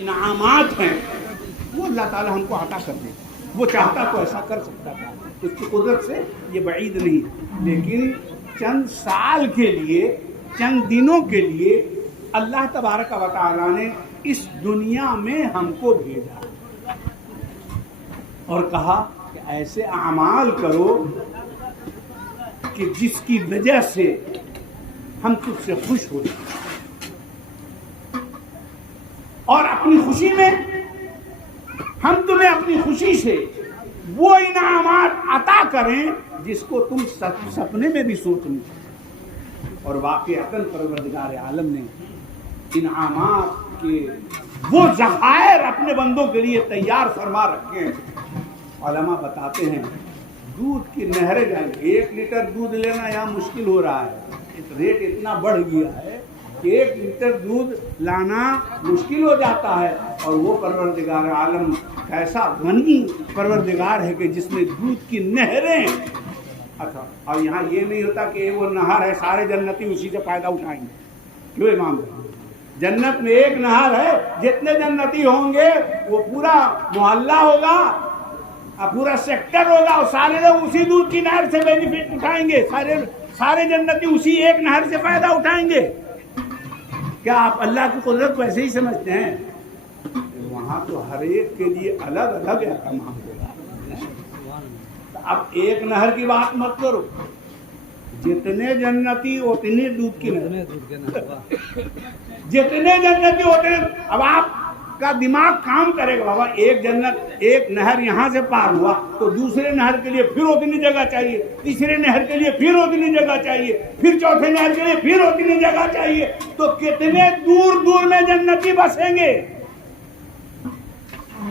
انعامات ہیں وہ اللہ تعالیٰ ہم کو عطا کر دے. وہ چاہتا تو ایسا کر سکتا تھا, اس کی قدرت سے یہ بعید نہیں, لیکن چند سال کے لیے, چند دنوں کے لیے اللہ تبارک و تعالیٰ نے اس دنیا میں ہم کو بھیجا اور کہا کہ ایسے اعمال کرو کہ جس کی وجہ سے ہم تجھ سے خوش ہو جائیں, اور اپنی خوشی میں ہم تمہیں اپنی خوشی سے وہ انعامات عطا کریں جس کو تم سپنے میں بھی سوچ نہیں سکتے. اور واقعتاً پروردگار عالم نے انعامات کے وہ ذخائر اپنے بندوں کے لیے تیار فرما رکھے ہیں. علماء بتاتے ہیں دودھ کی نہریں جائیں, 1 لیٹر دودھ لینا یہاں مشکل ہو رہا ہے, ریٹ اتنا بڑھ گیا ہے کہ 1 لیٹر دودھ لانا مشکل ہو جاتا ہے, اور وہ پروردگار عالم ایسا غنی پروردگار ہے کہ جس میں دودھ کی نہریں. اچھا, اور یہاں یہ نہیں ہوتا کہ وہ نہر ہے سارے جنتی اسی سے فائدہ اٹھائیں گے. کیوں امام بھائی, جنت میں ایک نہر ہے, جتنے جنتی ہوں گے وہ پورا محلہ ہوگا, پورا سیکٹر ہوگا, اور سارے لوگ اسی دودھ کی نہر سے بینیفٹ اٹھائیں گے, سارے جنتی اسی ایک نہر سے فائدہ اٹھائیں گے. کیا آپ اللہ کی قدرت کو ایسے ہی سمجھتے ہیں؟ وہاں تو ہر ایک کے لیے الگ الگ اہتمام ہوگا. اب ایک نہر کی بات مت کرو, جتنے جنتی اتنے دودھ کی نہر, جتنے جنتی اتنے. اب آپ کا دماغ کام کرے گا, بابا ایک نہر یہاں سے پار ہوا تو دوسرے نہر کے لیے پھر اتنی جگہ چاہیے, تیسرے نہر کے لیے پھر اتنی جگہ چاہیے, پھر چوتھے نہر کے لیے پھر اتنی جگہ چاہیے, تو کتنے دور دور میں جنتی بسیں گے,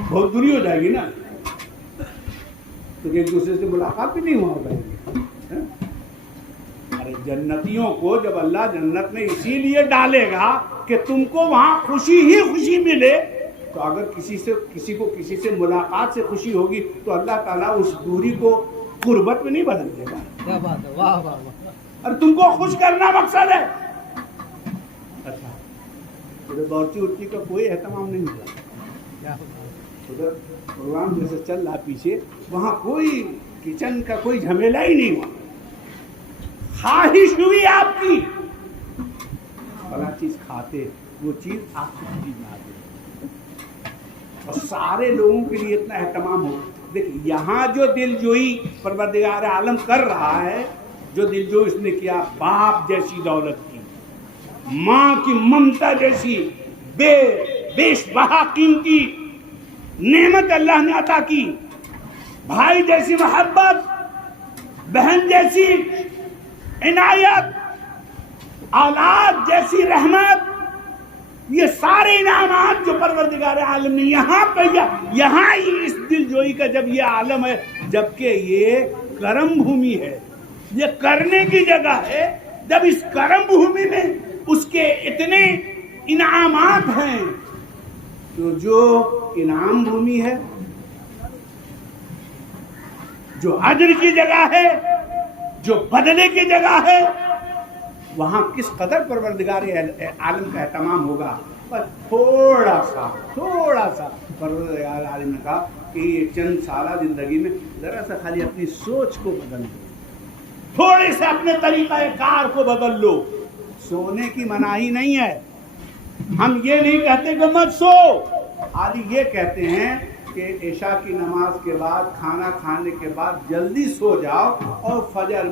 بہت دوری ہو جائے گی نا, تو ایک دوسرے سے ملاقات بھی نہیں ہوا ہوگا. ارے جنتیوں کو جب اللہ جنت میں اسی لیے ڈالے گا کہ تم کو وہاں خوشی ہی خوشی ملے, تو اگر کسی کو کسی سے ملاقات سے خوشی ہوگی تو اللہ تعالیٰ اس دوری کو قربت میں نہیں بدل دے گا. کیا بات ہے, واہ واہ واہ. اور تم کو خوش کرنا مقصد ہے. اچھا, ادھر بورچی ارچی کا کوئی اہتمام نہیں ہوا, ادھر پروگرام جیسے چل رہا پیچھے, وہاں کوئی کچن کا کوئی جھمیلا ہی نہیں ہوا. خواہش ہوئی آپ کی بڑا چیز کھاتے, وہ چیز آپ کی چیز میں آ گئی, اور سارے لوگوں کے لیے اتنا اہتمام ہو. دیکھیں یہاں جو دل جوئی پروردگار عالم کر رہا ہے, جو دل جو اس نے کیا, باپ جیسی دولت کی, ماں کی ممتا جیسی بیش بہا قیمتی نعمت اللہ نے عطا کی, بھائی جیسی محبت, بہن جیسی عنایت, اولاد جیسی رحمت, یہ سارے انعامات جو پروردگار عالم نے یہاں اس دل جوئی کا جب یہ عالم ہے, جبکہ یہ کرم بھومی ہے, یہ کرنے کی جگہ ہے, جب اس کرم بھومی میں اس کے اتنے انعامات ہیں, تو جو انعام بھومی ہے, جو اجر کی جگہ ہے, جو بدلے کی جگہ ہے, وہاں کس قدر پروردگار عالم کا اہتمام ہوگا. بس تھوڑا سا پروردگار عالم نے کہا کہ یہ چند سالہ زندگی میں ذرا سا خالی اپنی سوچ کو بدل دو, تھوڑے سے اپنے طریقہ کار کو بدل لو. سونے کی مناہی نہیں ہے, ہم یہ نہیں کہتے کہ مت سو, خالی یہ کہتے ہیں کہ عشاء کی نماز کے بعد, کھانا کھانے کے بعد جلدی سو جاؤ, اور فجر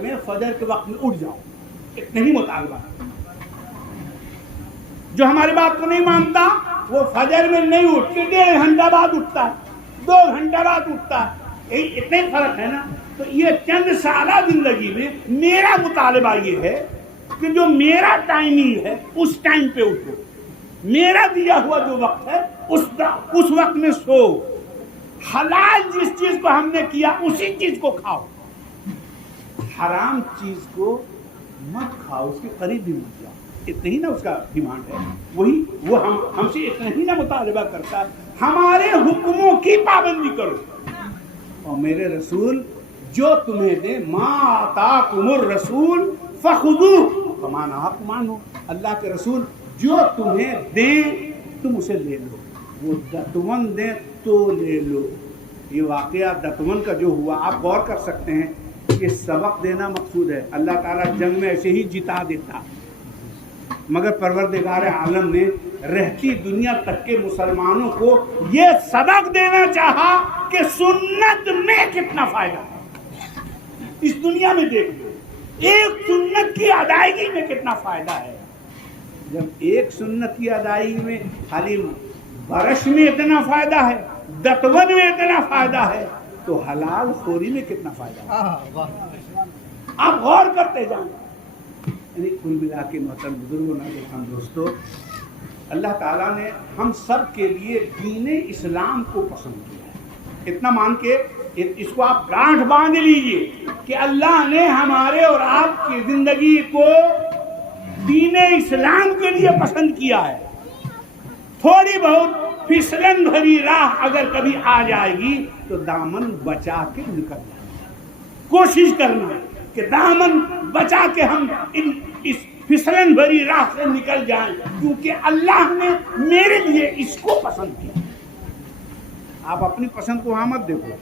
کے وقت میں اٹھ جاؤ. اتنا ہی مطالبہ. جو ہماری بات کو نہیں مانتا وہ فجر میں نہیں اٹھ کے 1.5 گھنٹہ بعد اٹھتا ہے, 2 گھنٹہ بعد اٹھتا ہے, اتنا ہی فرق ہے نا. تو یہ چند سالہ زندگی میں میرا مطالبہ یہ ہے کہ جو میرا ٹائمنگ ہے اس ٹائم پہ اٹھو, میرا دیا ہوا جو وقت ہے اس وقت میں سو, حلال جس چیز کو ہم نے کیا اسی چیز کو کھاؤ, حرام چیز کو مت کھاؤ, اس کے قریب بھی مت جاؤ. اتنا ہی نا اس کا ڈیمانڈ ہے, وہ ہم سے اتنا ہی نا مطالبہ کرتا ہے, ہمارے حکموں کی پابندی کرو. اور میرے رسول جو تمہیں دے, ما آتاکم الرسول فخذوہ وما نہاکم عنہ, اللہ کے رسول جو تمہیں دیں تم اسے لے لو, وہ دتون دیں تو لے لو. یہ واقعہ دتون کا جو ہوا آپ غور کر سکتے ہیں کہ سبق دینا مقصود ہے. اللہ تعالیٰ جنگ میں ایسے ہی جتا دیتا، مگر پروردگار عالم نے رہتی دنیا تک کے مسلمانوں کو یہ سبق دینا چاہا کہ سنت میں کتنا فائدہ ہے. اس دنیا میں دیکھ لو ایک سنت کی ادائیگی میں کتنا فائدہ ہے. جب ایک سنت کی ادائیگی میں خالی برش میں اتنا فائدہ ہے، دتون میں اتنا فائدہ ہے، تو حلال خوری میں کتنا فائدہ ہے. آپ غور کرتے جائیں. یعنی کل ملا کے محترم بزرگوں نوجوان دوستو، اللہ تعالیٰ نے ہم سب کے لیے دین اسلام کو پسند کیا ہے. اتنا مان کے اس کو آپ گانٹھ باندھ لیجئے کہ اللہ نے ہمارے اور آپ کی زندگی کو دین اسلام کے لیے پسند کیا ہے. تھوڑی بہت پھسلن بھری راہ اگر کبھی آ جائے گی تو دامن بچا کے نکل جائے. کوشش کرنا کہ دامن بچا کے ہم اس پھسلن بھری راہ سے نکل جائیں، کیونکہ اللہ نے میرے لیے اس کو پسند کیا. آپ اپنی پسند کو مت دیکھو.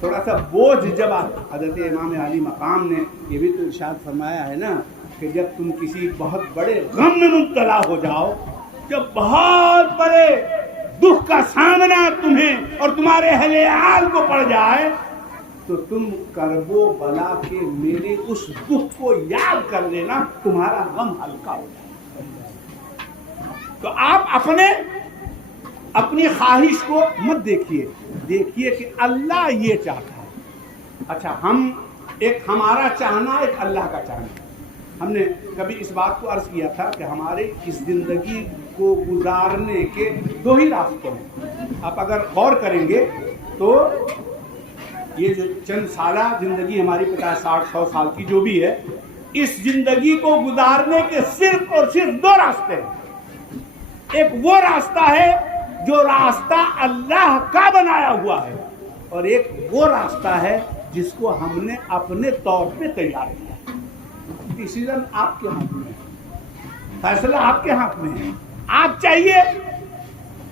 تھوڑا سا بوجھ جب حضرت امام علی مقام نے یہ بھی تو ارشاد فرمایا ہے نا کہ جب تم کسی بہت بڑے غم میں مبتلا ہو جاؤ، جب بہت بڑے دکھ کا سامنا تمہیں اور تمہارے اہل عیال کو پڑ جائے تو تم کرب و بلا کے میرے اس دکھ کو یاد کر لینا، تمہارا غم ہلکا ہو جائے. تو آپ اپنی خواہش کو مت دیکھیے کہ اللہ یہ چاہتا ہے. اچھا ہمارا چاہنا ایک اللہ کا چاہنا. ہم نے کبھی اس بات کو عرض کیا تھا کہ ہمارے اس زندگی کو گزارنے کے دو ہی راستے ہیں. آپ اگر غور کریں گے تو یہ جو چند سالہ زندگی ہماری 50 60 100 سال کی جو بھی ہے، اس زندگی کو گزارنے کے صرف اور صرف دو راستے ہیں. ایک وہ راستہ ہے جو راستہ اللہ کا بنایا ہوا ہے، اور ایک وہ راستہ ہے جس کو ہم نے اپنے طور پہ تیار کیا. ڈیسیژن آپ کے ہاتھ میں ہے، فیصلہ آپ کے ہاتھ میں ہے. آپ چاہیے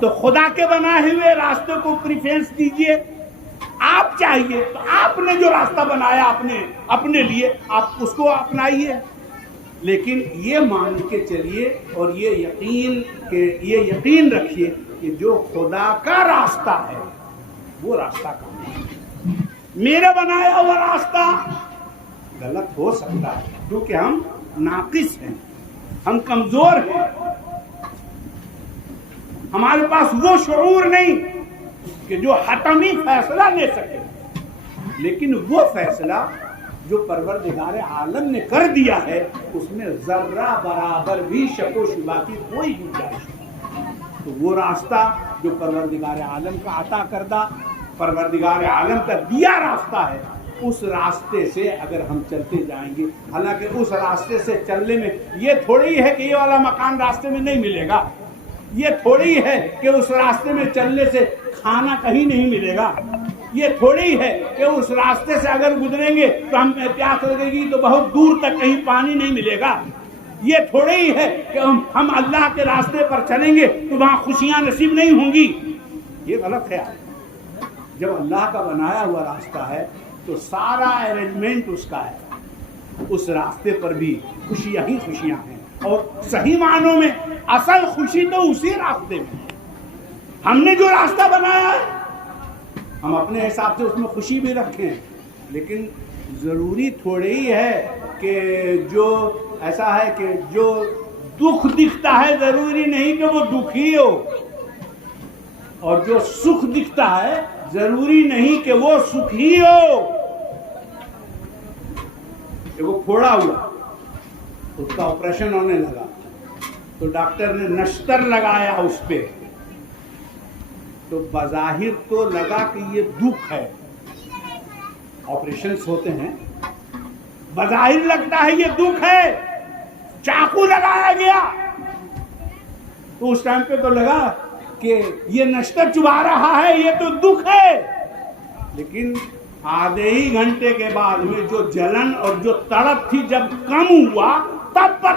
تو خدا کے بنائے ہوئے راستے کو پریفرنس دیجیے. آپ چاہیے تو آپ نے جو راستہ بنایا اپنے لیے آپ اس کو اپنائیے. لیکن یہ مان کے چلیے اور یہ یقین رکھیے کہ جو خدا کا راستہ ہے وہ راستہ کام ہے. میرا بنایا ہوا راستہ غلط ہو سکتا ہے کیونکہ ہم ناقص ہیں، ہم کمزور ہیں، ہمارے پاس وہ شعور نہیں کہ جو حتمی فیصلہ لے سکے. لیکن وہ فیصلہ جو پروردگار عالم نے کر دیا ہے اس میں ذرہ برابر بھی شک و شبہ کی کوئی گنجائش نہیں. تو وہ راستہ جو پروردگار عالم کا عطا کردہ، پروردگار عالم کا دیا راستہ ہے، اس راستے سے اگر ہم چلتے جائیں گے، حالانکہ اس راستے سے چلنے میں یہ تھوڑی ہے کہ یہ والا مکان راستے میں نہیں ملے گا، یہ تھوڑی ہے کہ اس راستے میں چلنے سے کھانا کہیں نہیں ملے گا، یہ تھوڑی ہے کہ اس راستے سے اگر گزریں گے تو ہم پیاس لگے گی تو بہت دور تک کہیں پانی نہیں ملے گا، یہ تھوڑی ہے کہ ہم اللہ کے راستے پر چلیں گے تو وہاں خوشیاں نصیب نہیں ہوں گی. یہ غلط خیال ہے. جب اللہ کا بنایا ہوا راستہ ہے تو سارا ارینجمنٹ اس کا ہے، اس راستے پر بھی خوشیاں ہی خوشیاں ہیں، اور صحیح معنوں میں اصل خوشی تو اسی راستے میں. ہم نے جو راستہ بنایا ہے ہم اپنے حساب سے اس میں خوشی بھی رکھیں، لیکن ضروری تھوڑے ہی ہے کہ جو ایسا ہے کہ جو دکھ دکھتا ہے ضروری نہیں کہ وہ دکھی ہو، اور جو سکھ دکھتا ہے ضروری نہیں کہ وہ سکھی ہو. وہ پھوڑا ہوا، اس کا آپریشن ہونے لگا تو ڈاکٹر نے نشتر لگایا اس پہ، تو بظاہر تو لگا کہ یہ دکھ ہے. آپریشنز ہوتے ہیں بظاہر لگتا ہے یہ دکھ ہے، چاقو لگایا گیا تو اس ٹائم پہ تو لگا کہ یہ نشتر چبا رہا ہے، یہ تو دکھ ہے. لیکن آدھے ہی گھنٹے کے بعد میں جو جلن اور جو تڑپ تھی جب کم ہوا تب